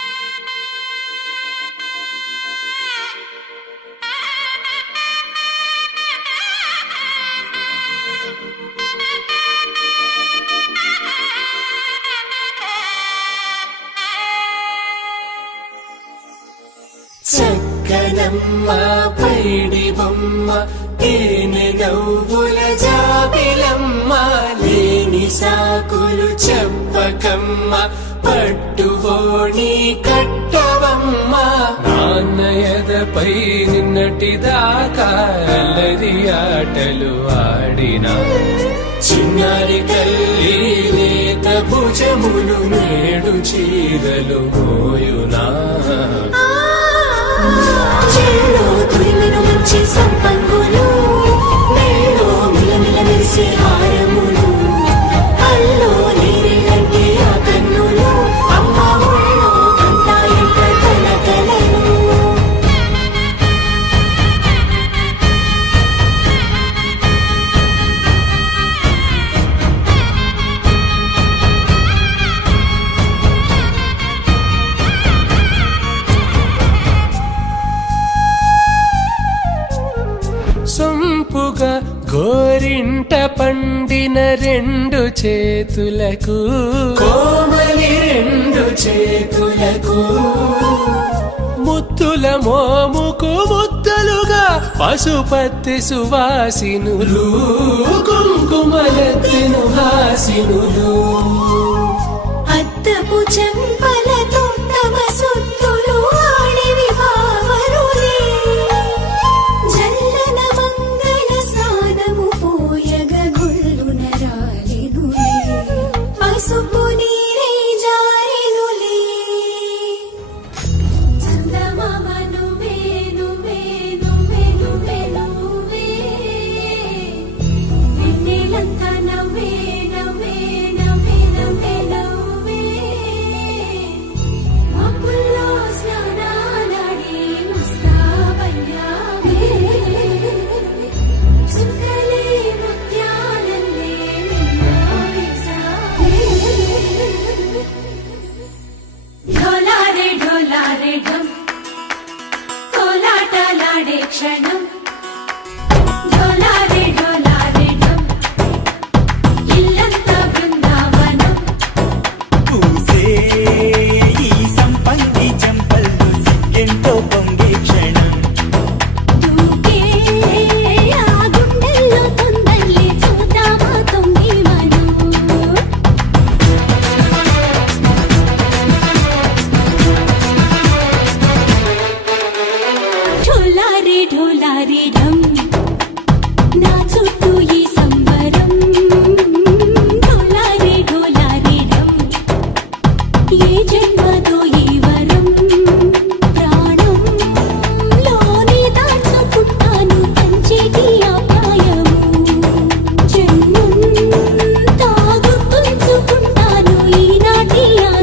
చక్కనమ్మ పైడి బొమ్మ తేనె నవ్వుల జాబిలమ్మ లేని సాకులు చెప్పకమ్మ పట్టువోణి కట్టవమ్మ నాన్నయదపై నిన్నటిదాకా అల్లరి ఆటలు ఆడినా చిన్నారి తల్లి లేత భుజములు నేడు చీరలు మోయునా చెల్లో తురిమిన మంచి సంపంగులు మేలో మిలమిల మెరిసే హారములు అల్లో నీరిలంటే ఆ కన్నులు అమ్మ ఒళ్ళో కంటాయంట కలకలను సొంపుగా గోరింట పండిన రెండు చేతులకు కోమలి రెండు చేతులకు ముత్తుల మోముకు ముద్దలుగా పశుపతి సువాసినులు కుంకుమలెత్తిను హాసినులు అద్దపు చెంపలతో తమ సొత్తులు ఆడివి బావరులే జల్లన మంగళ స్నానము పోయగ గుళ్ళున రాలినులే పసుపు నీరే జారినులే చందమామ నువ్వే నువ్వే నువ్వే నువ్వే నువ్వే వెన్నెలంతా నవ్వే నవ్వే నవ్వే నవ్వే నవ్వే మబ్బుల్లో స్నానాలాడి ముస్తాబయ్యావే చుక్కలే ముత్యాలల్లే నిన్నావేశావే ఢోలారే ఢోలారే ఢం కోలాటలాడే క్షణం ఢోలారే ఢోలారే ఢం ఇల్లంతా బృందావనం పూసే ఈ సంపంగి చెంపల్లో సిగ్గెంతో పొంగే క్షణం దూకే ఆ గుండెల్లో తొందరలే చూద్దామా తొంగి మనం ఢోలారే ఢోలారే ఢం నా చుట్టూ ఈ సంబరం ఢోలారే ఢోలారే ఢం ఏ జన్మదో ఈ వరం ప్రాణం లోని దాచుకుంటాను కంచేటి అపాయము జన్మంతా గుర్తుంచుకుంటాను ఈనాటి